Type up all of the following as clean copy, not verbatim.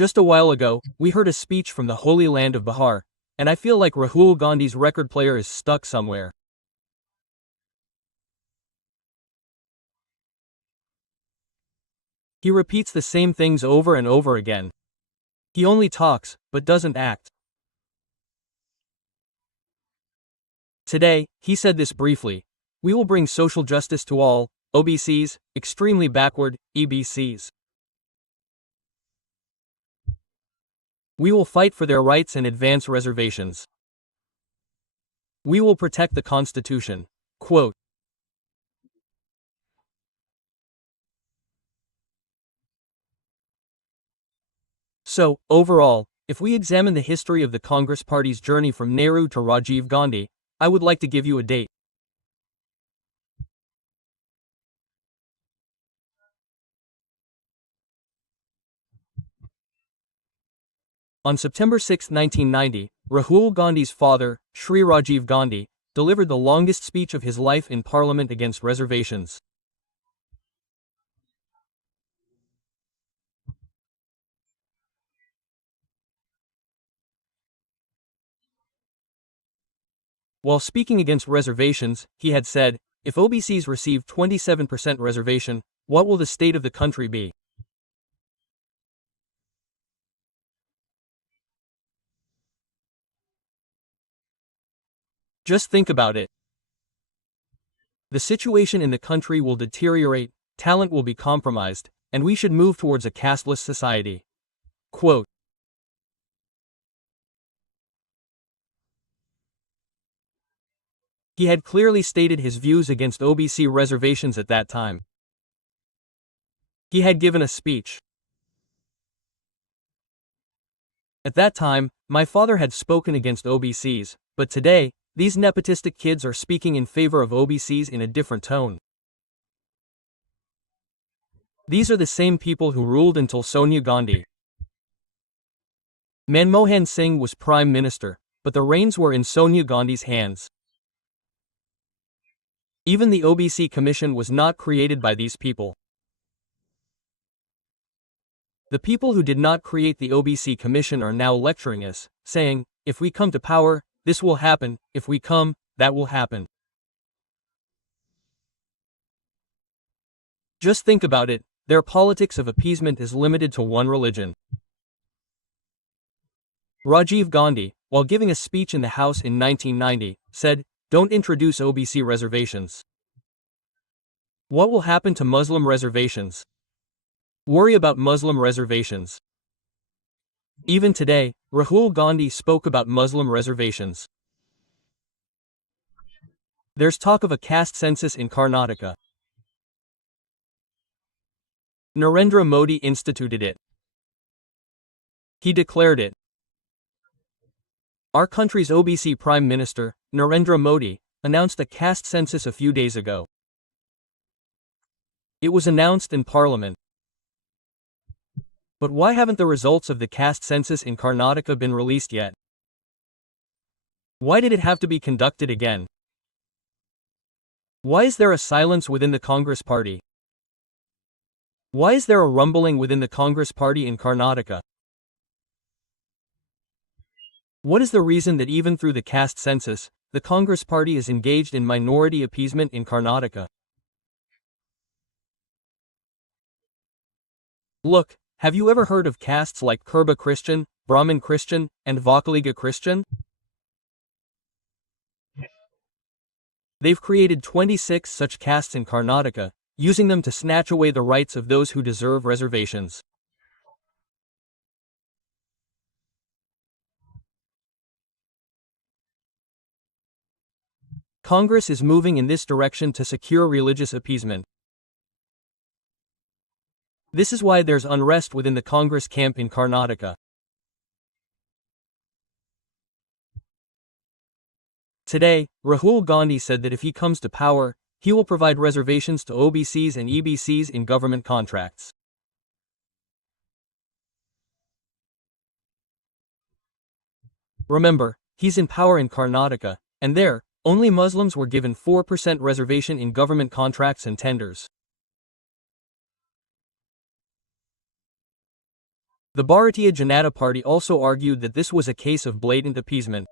Just a while ago, we heard a speech from the Holy Land of Bihar, and I feel like Rahul Gandhi's record player is stuck somewhere. He repeats the same things over and over again. He only talks, but doesn't act. Today, he said this briefly: "We will bring social justice to all, OBCs, extremely backward, EBCs. We will fight for their rights and advance reservations. We will protect the Constitution." Quote. So, overall, if we examine the history of the Congress Party's journey from Nehru to Rajiv Gandhi, I would like to give you a date. On September 6, 1990, Rahul Gandhi's father, Shri Rajiv Gandhi, delivered the longest speech of his life in Parliament against reservations. While speaking against reservations, he had said, "If OBCs receive 27% reservation, what will the state of the country be?" Just think about it. The situation in the country will deteriorate, talent will be compromised, and we should move towards a casteless society. Quote. He had clearly stated his views against OBC reservations at that time. He had given a speech. At that time, my father had spoken against OBCs, but today, these nepotistic kids are speaking in favor of OBCs in a different tone. These are the same people who ruled until Sonia Gandhi. Manmohan Singh was Prime Minister, but the reins were in Sonia Gandhi's hands. Even the OBC Commission was not created by these people. The people who did not create the OBC Commission are now lecturing us, saying, "If we come to power, this will happen, if we come, that will happen." Just think about it, their politics of appeasement is limited to one religion. Rajiv Gandhi, while giving a speech in the House in 1990, said, "Don't introduce OBC reservations. What will happen to Muslim reservations? Worry about Muslim reservations." Even today, Rahul Gandhi spoke about Muslim reservations. There's talk of a caste census in Karnataka. Narendra Modi instituted it. He declared it. Our country's OBC Prime Minister, Narendra Modi, announced a caste census a few days ago. It was announced in Parliament. But why haven't the results of the caste census in Karnataka been released yet? Why did it have to be conducted again? Why is there a silence within the Congress Party? Why is there a rumbling within the Congress Party in Karnataka? What is the reason that even through the caste census, the Congress Party is engaged in minority appeasement in Karnataka? Look, have you ever heard of castes like Kurba Christian, Brahmin Christian, and Vakaliga Christian? They've created 26 such castes in Karnataka, using them to snatch away the rights of those who deserve reservations. Congress is moving in this direction to secure religious appeasement. This is why there's unrest within the Congress camp in Karnataka. Today, Rahul Gandhi said that if he comes to power, he will provide reservations to OBCs and EBCs in government contracts. Remember, he's in power in Karnataka, and there, only Muslims were given 4% reservation in government contracts and tenders. The Bharatiya Janata Party also argued that this was a case of blatant appeasement.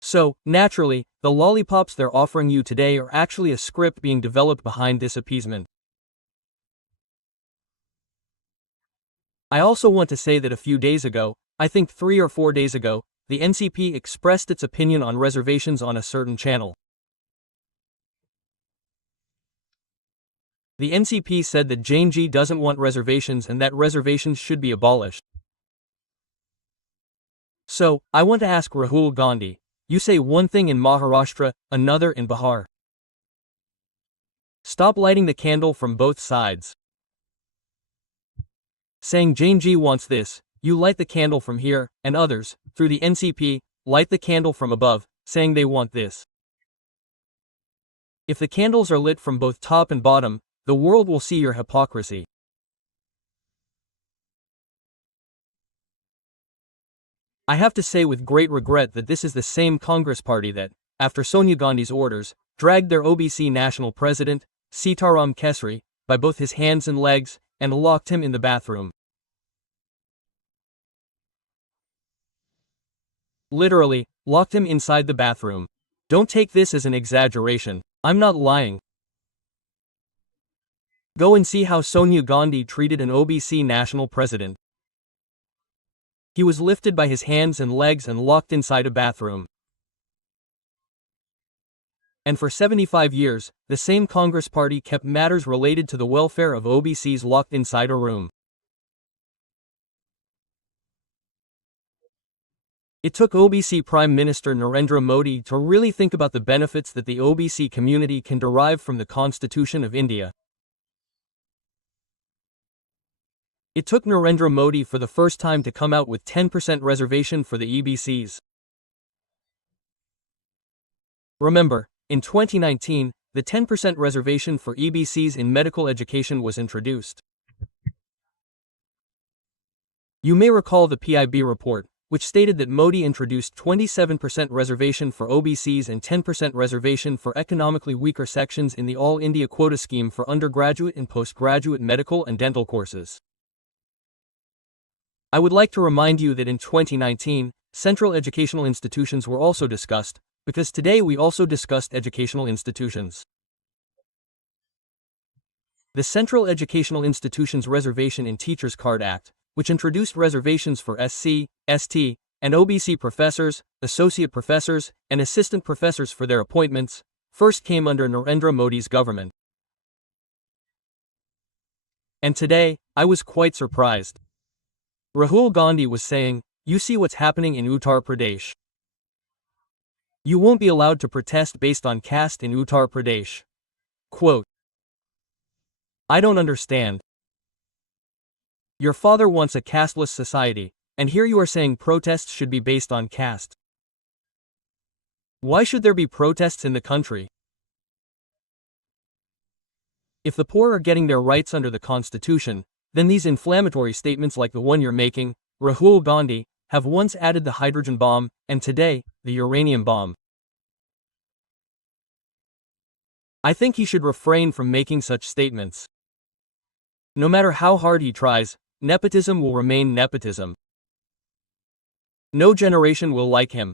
So, naturally, the lollipops they're offering you today are actually a script being developed behind this appeasement. I also want to say that a few days ago, I think 3 or 4 days ago, the NCP expressed its opinion on reservations on a certain channel. The NCP said that Jainji doesn't want reservations and that reservations should be abolished. So, I want to ask Rahul Gandhi, you say one thing in Maharashtra, another in Bihar. Stop lighting the candle from both sides. Saying Jainji wants this, you light the candle from here, and others, through the NCP, light the candle from above, saying they want this. If the candles are lit from both top and bottom, the world will see your hypocrisy. I have to say with great regret that this is the same Congress party that, after Sonia Gandhi's orders, dragged their OBC national president, Sitaram Kesri, by both his hands and legs, and locked him in the bathroom. Literally, locked him inside the bathroom. Don't take this as an exaggeration. I'm not lying. Go and see how Sonia Gandhi treated an OBC national president. He was lifted by his hands and legs and locked inside a bathroom. And for 75 years, the same Congress party kept matters related to the welfare of OBCs locked inside a room. It took OBC Prime Minister Narendra Modi to really think about the benefits that the OBC community can derive from the Constitution of India. It took Narendra Modi for the first time to come out with 10% reservation for the EBCs. Remember, in 2019, the 10% reservation for EBCs in medical education was introduced. You may recall the PIB report, which stated that Modi introduced 27% reservation for OBCs and 10% reservation for economically weaker sections in the All India Quota Scheme for undergraduate and postgraduate medical and dental courses. I would like to remind you that in 2019, central educational institutions were also discussed, because today we also discussed educational institutions. The Central Educational Institutions Reservation in Teachers Card Act, which introduced reservations for SC, ST, and OBC professors, associate professors, and assistant professors for their appointments, first came under Narendra Modi's government. And today, I was quite surprised. Rahul Gandhi was saying, you see what's happening in Uttar Pradesh. You won't be allowed to protest based on caste in Uttar Pradesh. Quote, I don't understand. Your father wants a casteless society, and here you are saying protests should be based on caste. Why should there be protests in the country? If the poor are getting their rights under the Constitution, then these inflammatory statements like the one you're making, Rahul Gandhi, have once added the hydrogen bomb, and today, the uranium bomb. I think he should refrain from making such statements. No matter how hard he tries, nepotism will remain nepotism. No generation will like him.